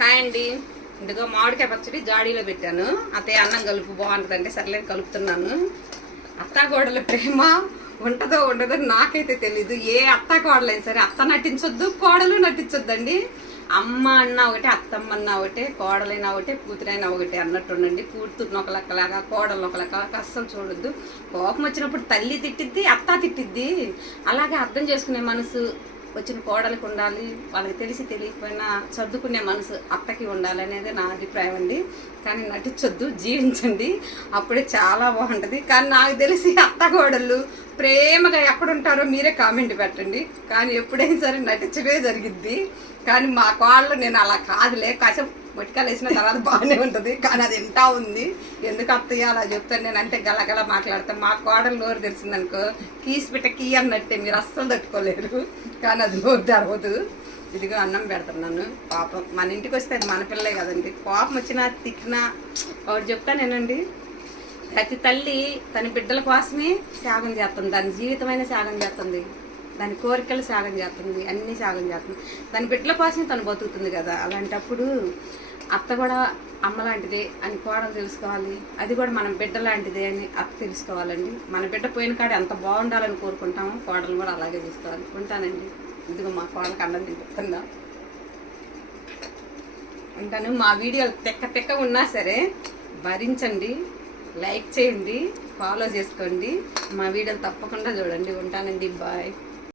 Hi అండి. ఇందులో మామిడికాయ పచ్చడి జాడీలో పెట్టాను. అత్తయ్య అన్నం కలుపు బాగుంటుందంటే సర్లే కలుపుతున్నాను. అత్తాకోడల ప్రేమ ఉంటుందో ఉండదో నాకైతే తెలీదు. ఏ అత్తాకోడలైనా సరే అత్త నటించొద్దు, కోడలు నటించొద్దండి. అమ్మ అన్న ఒకటే, అత్తమ్మ అన్న ఒకటే, కోడలైనా ఒకటే, కూతురైనా ఒకటే అన్నట్టు ఉండండి. కూతురు ఒక లెక్కలాగా, కోడలు ఒక లెక్కలాగా అస్సలు చూడొద్దు. కోపం వచ్చినప్పుడు తల్లి తిట్టిద్ది, అత్త తిట్టిద్ది. అలాగే అర్థం చేసుకునే మనసు వచ్చిన కోడలికి ఉండాలి. వాళ్ళకి తెలిసి తెలియకపోయినా సర్దుకునే మనసు అత్తకి ఉండాలి అనేది నా అభిప్రాయం అండి. కానీ నటించొద్దు, జీవించండి, అప్పుడే చాలా బాగుంటుంది. కానీ నాకు తెలిసి అత్త కోడళ్ళు ప్రేమగా ఎక్కడుంటారో మీరే కామెంట్ పెట్టండి. కానీ ఎప్పుడైనా సరే నటించడే జరిగిద్ది. కానీ మా కోడలు నేను అలా కాదులే, కాసేపు మొట్టికాయలు వేసిన తర్వాత బాగానే ఉంటుంది. కానీ అది ఎంటా ఉంది, ఎందుకు అత్తయ్య అలా చెప్తాను నేను అంటే గలగల మాట్లాడతాను. మా కోడలు నోరు తెలిసిందనుకో కీసి పెట్ట కీ అన్నట్టే, మీరు అస్సలు తట్టుకోలేరు. కానీ అది నోరు తెరవదు. ఇదిగో అన్నం పెడుతున్నాను. పాపం మన ఇంటికి వస్తే అది మన పిల్లలే కదండి. కోపం వచ్చినా తిట్టినా ఒకటి చెప్తానేనండి, ప్రతి తల్లి తన బిడ్డల కోసమే త్యాగం చేస్తుంది. దాని జీవితమైన త్యాగం చేస్తుంది, దాని కోరికలు త్యాగం చేస్తుంది, అన్నీ త్యాగం చేస్తుంది. దాని బిడ్డల కోసమే తను బతుకుతుంది కదా. అలాంటప్పుడు అత్త కూడా అమ్మ లాంటిదే అని కోడలు తెలుసుకోవాలి. అది కూడా మనం బిడ్డ లాంటిదే అని అత్త తెలుసుకోవాలండి. మన బిడ్డ పోయిన కాడ ఎంత బాగుండాలని కోరుకుంటామో కోడలు కూడా అలాగే చూసుకోవాలి. ఉంటానండి. ఇదిగో మా కోడలకు అన్నం తింటున్నా. ఉంటాను. మా వీడియోలు తెక్క ఉన్నా సరే భరించండి, లైక్ చేయండి, ఫాలో చేసుకోండి. మా వీడియోలు తప్పకుండా చూడండి. ఉంటానండి. బాయ్.